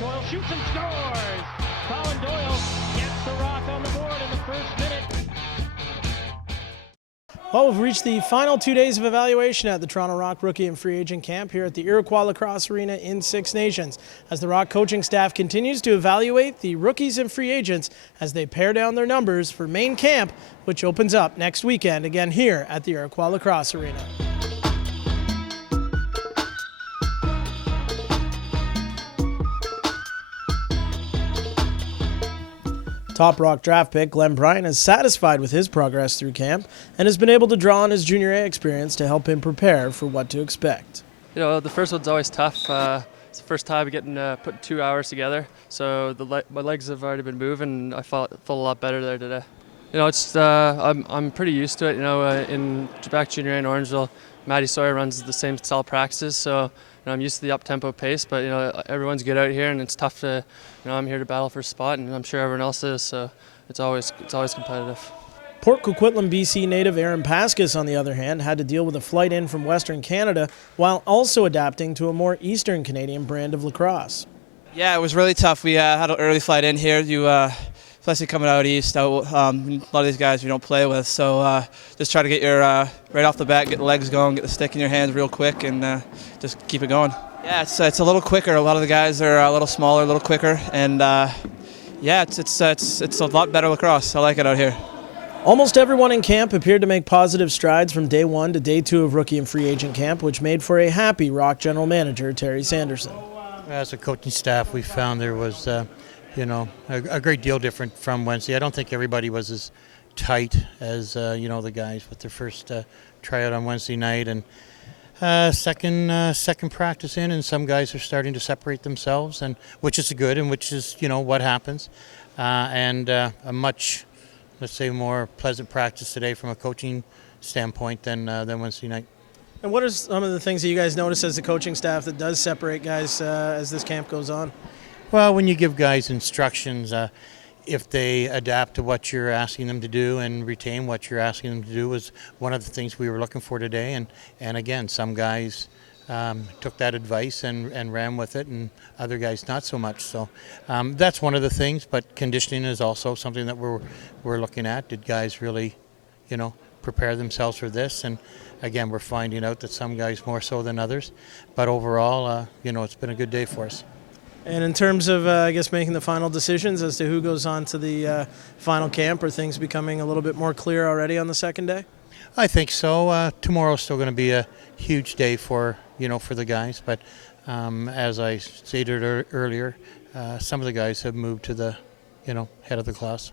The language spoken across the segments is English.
Doyle shoots and scores! Colin Doyle gets the Rock on the board in the first minute. Well, we've reached the final 2 days of evaluation at the Toronto Rock Rookie and Free Agent Camp here at the Iroquois Lacrosse Arena in Six Nations, as the Rock coaching staff continues to evaluate the rookies and free agents as they pare down their numbers for main camp, which opens up next weekend again here at the Iroquois Lacrosse Arena. Top Rock draft pick Glenn Bryant is satisfied with his progress through camp and has been able to draw on his Junior A experience to help him prepare for what to expect. You know, the first one's always tough. It's the first time getting put 2 hours together, so my legs have already been moving. I felt a lot better there today. You know, it's I'm pretty used to it. You know, in back Junior A in Orangeville, Matty Sawyer runs the same style practices, so I'm used to the up-tempo pace, but you know everyone's good out here, and it's tough to. You know, I'm here to battle for a spot, and I'm sure everyone else is. So it's always competitive. Port Coquitlam, BC native Aaron Pascas, on the other hand, had to deal with a flight in from Western Canada while also adapting to a more Eastern Canadian brand of lacrosse. Yeah, it was really tough. We had an early flight in here. Especially coming out east, a lot of these guys we don't play with, so just try to get your right off the bat, get the legs going, get the stick in your hands real quick, and just keep it going. Yeah, it's a little quicker. A lot of the guys are a little smaller, a little quicker, and yeah, it's a lot better lacrosse. I like it out here. Almost everyone in camp appeared to make positive strides from day 1 to day 2 of rookie and free agent camp, which made for a happy Rock general manager Terry Sanderson. As a coaching staff, we found there was a great deal different from Wednesday. I don't think everybody was as tight as the guys with their first tryout on Wednesday night, and second practice in, and some guys are starting to separate themselves, and which is good, and which is what happens, and a much, let's say, more pleasant practice today from a coaching standpoint than Wednesday night. And what are some of the things that you guys notice as the coaching staff that does separate guys as this camp goes on? Well, when you give guys instructions, if they adapt to what you're asking them to do and retain what you're asking them to do was one of the things we were looking for today. And again, some guys took that advice and ran with it, and other guys not so much. So that's one of the things, but conditioning is also something that we're looking at. Did guys really, prepare themselves for this? And again, we're finding out that some guys more so than others. But overall, it's been a good day for us. And in terms of, making the final decisions as to who goes on to the final camp, are things becoming a little bit more clear already on the second day? I think so. Tomorrow's still going to be a huge day for the guys. But as I stated earlier, some of the guys have moved to the, head of the class.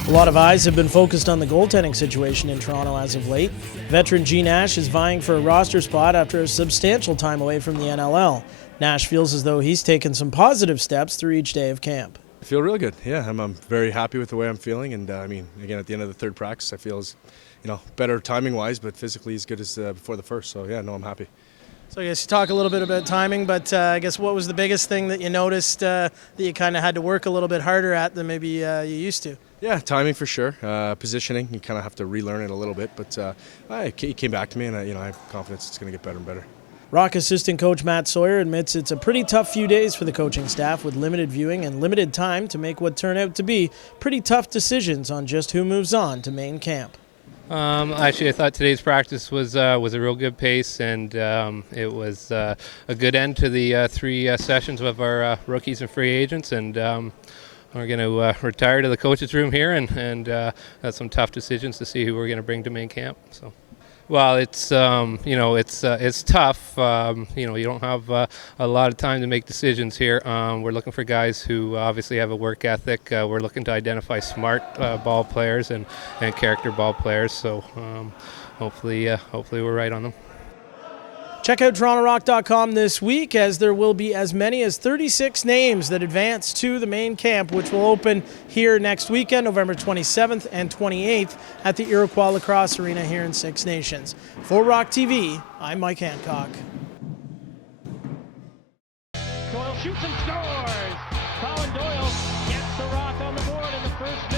A lot of eyes have been focused on the goaltending situation in Toronto as of late. Veteran G. Nash is vying for a roster spot after a substantial time away from the NLL. Nash feels as though he's taken some positive steps through each day of camp. I feel really good. Yeah, I'm very happy with the way I'm feeling, and again, at the end of the third practice, I feel better timing-wise, but physically as good as before the first. So yeah, no, I'm happy. So I guess you talk a little bit about timing, but I guess what was the biggest thing that you noticed that you kind of had to work a little bit harder at than maybe you used to? Yeah, timing for sure. Positioning, you kind of have to relearn it a little bit, but it came back to me, and I have confidence it's going to get better and better. Rock assistant coach Matt Sawyer admits it's a pretty tough few days for the coaching staff with limited viewing and limited time to make what turn out to be pretty tough decisions on just who moves on to main camp. Actually, I thought today's practice was a real good pace, and it was a good end to the 3 sessions of our rookies and free agents, and we're going to retire to the coaches' room here and have some tough decisions to see who we're going to bring to main camp. So. Well, it's it's tough. You don't have a lot of time to make decisions here. We're looking for guys who obviously have a work ethic. We're looking to identify smart ball players and character ball players. So hopefully we're right on them. Check out TorontoRock.com this week, as there will be as many as 36 names that advance to the main camp, which will open here next weekend, November 27th and 28th at the Iroquois Lacrosse Arena here in Six Nations. For Rock TV, I'm Mike Hancock. Doyle shoots and scores. Colin Doyle gets the Rock on the board in the first minute.